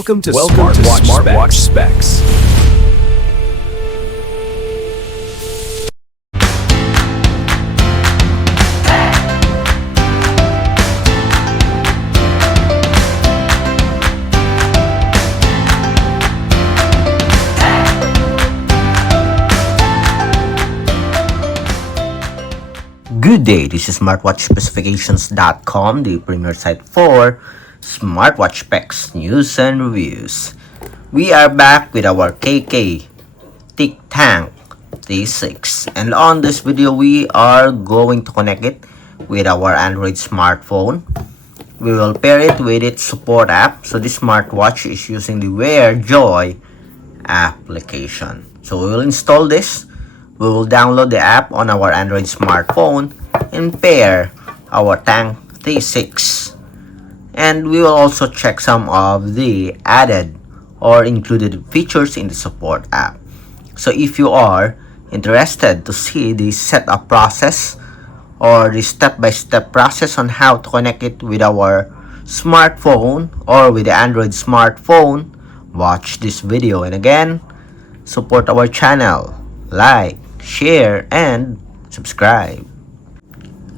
Welcome to Smartwatch Specs. Good day, this is SmartWatchSpecifications.com, the premier site for smartwatch specs, news, and reviews. We are back with our KKTICK tank T6, and on this video we are going to connect it with our Android smartphone. We will pair it with its support app. So this smartwatch is using the WearJoy application. So we will install this. We will download the app on our Android smartphone and pair our Tank T6. And we will also check some of the added or included features in the support app. So if you are interested to see the setup process or the step-by-step process on how to connect it with our smartphone or with the Android smartphone, watch this video. And again, support our channel, like, share, and subscribe.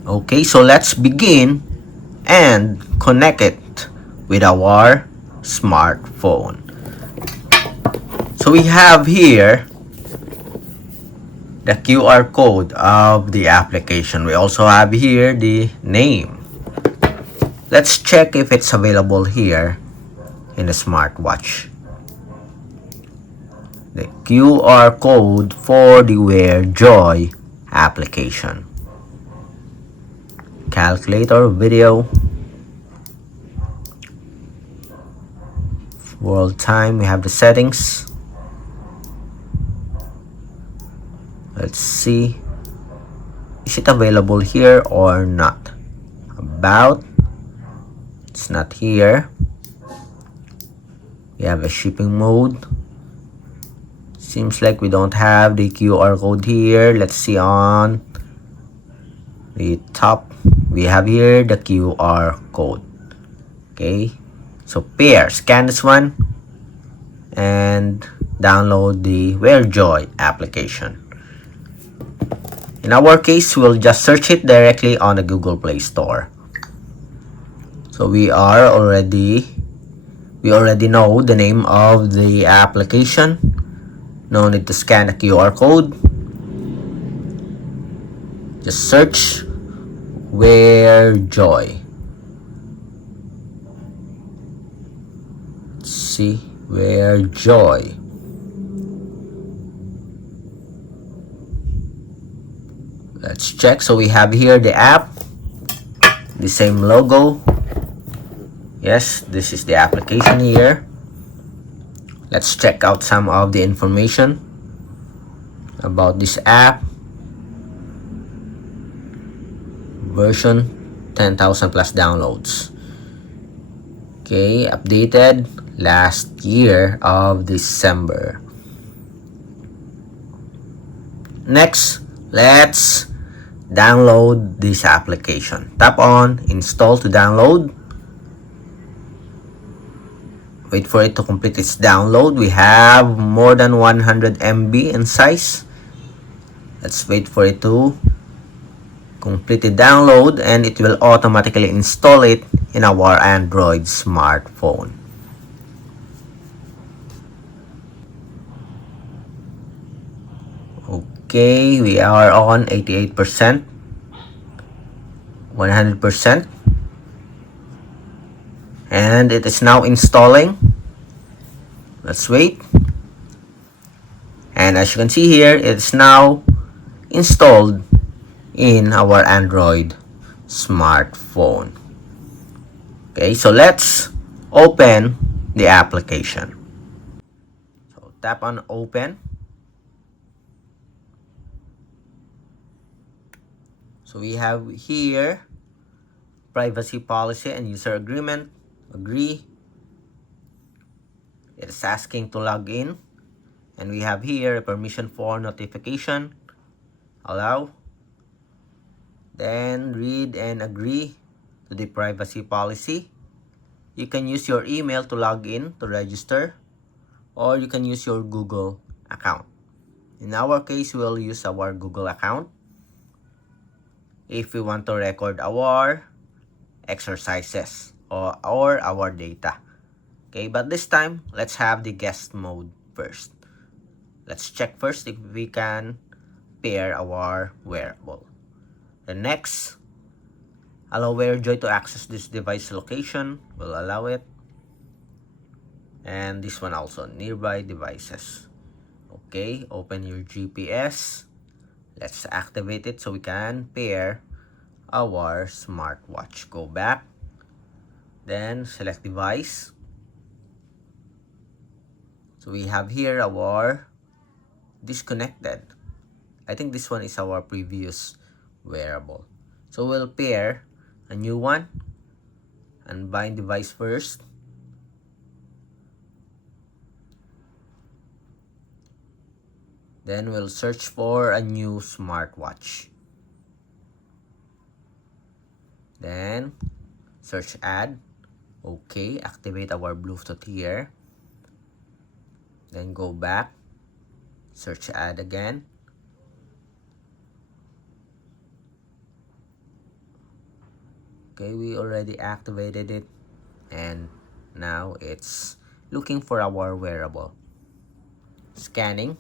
Okay, so let's begin and connect it with our smartphone. So we have here the QR code of the application. We also have here the name. Let's check if it's available here in the smartwatch. The QR code for the WearJoy application. Calculator, video, world time, we have the settings. Let's see, is it available here or not? About, it's not here. We have a shipping mode. Seems like we don't have the QR code here. Let's see on the top. We have here the QR code. Okay, so pair, scan this one and download the WearJoy application. In our case, we'll just search it directly on the Google Play Store. So we already know the name of the application. No need to scan the QR code. Just search WearJoy. Let's see, WearJoy. Let's check. So we have here the app, the same logo. Yes, this is the application here. Let's check out some of the information about this app. Version 10,000 plus downloads. Okay, updated last year of December. Next, let's download this application. Tap on install to download. Wait for it to complete its download. We have more than 100 MB in size. Let's wait for it to complete the download and it will automatically install it in our Android smartphone. Okay, we are on 88%, 100%, and it is now installing. Let's wait. And as you can see here, it's now installed in our Android smartphone. Okay, so let's open the application. So tap on open. So we have here privacy policy and user agreement. Agree. It is asking to log in. And we have here a permission for notification. Allow. Then read and agree to the privacy policy. you can use your email to log in to register, or you can use your Google account. In our case, we'll use our Google account if we want to record our exercises or our data. Okay, but this time, let's have the guest mode first. Let's check first if we can pair our wearable. The next, allow WearJoy to access this device location. We'll allow it. And this one also, nearby devices. Okay, open your GPS. Let's activate it so we can pair our smartwatch. Go back. Then select device. So we have here our disconnected. I think this one is our previous wearable. So we'll pair a new one and bind device first. Then we'll search for a new smartwatch. Then search add. Okay, activate our Bluetooth here. Then go back. Search add again. Okay, we already activated it. And now it's looking for our wearable. Scanning.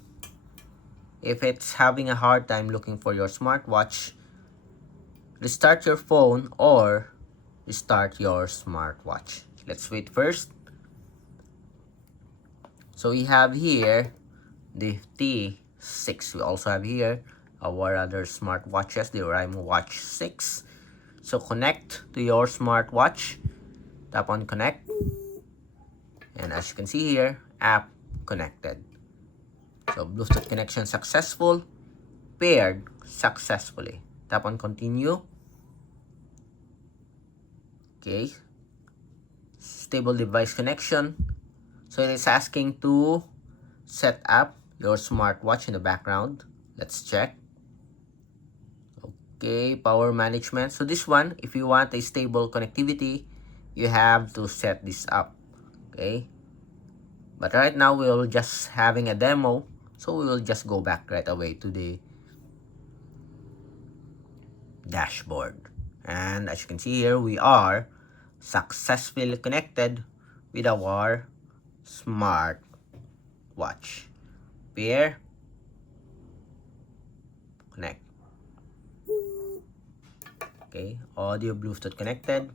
If it's having a hard time looking for your smartwatch, restart your phone or restart your smartwatch. Let's wait first. So we have here the T6. We also have here our other smartwatches, the Oraimo Watch 6. So connect to your smartwatch. Tap on connect. And as you can see here, app connected. So Bluetooth connection successful, paired successfully. Tap on continue. Okay. Stable device connection. So it is asking to set up your smartwatch in the background. Let's check. Okay, power management. So this one, if you want a stable connectivity, you have to set this up. Okay. But right now, we're just having a demo. So we will just go back right away to the dashboard. And as you can see here, we are successfully connected with our smart watch. Pair, connect. Okay, audio Bluetooth connected.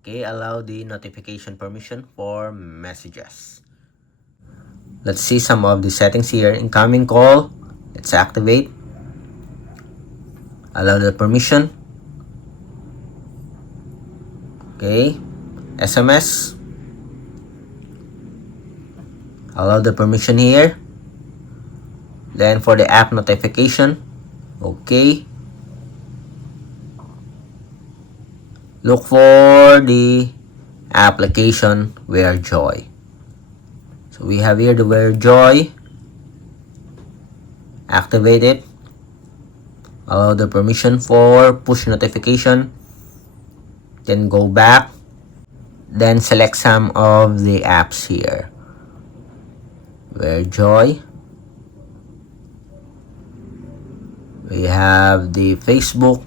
Okay, allow the notification permission for messages. Let's see some of the settings here. Incoming call, let's activate. Allow the permission. Okay, SMS. Allow the permission here. Then for the app notification, okay. Look for the application WearJoy. So we have here the WearJoy. Activate it. Allow the permission for push notification. Then go back. Then select some of the apps here. WearJoy. We have the Facebook,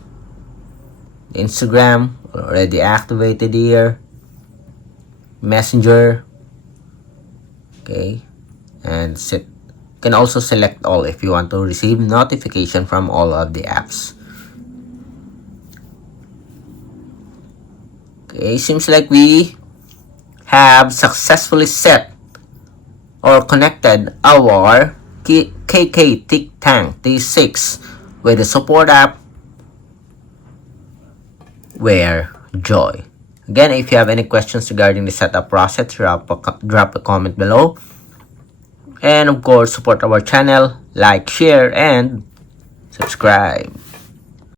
Instagram already activated here. Messenger. Okay. And you can also select all if you want to receive notification from all of the apps. Okay, seems like we have successfully set or connected our KKTICK T6 with the support app WearJoy. Again, if you have any questions regarding the setup process, drop a comment below. And of course, support our channel, like, share, and subscribe.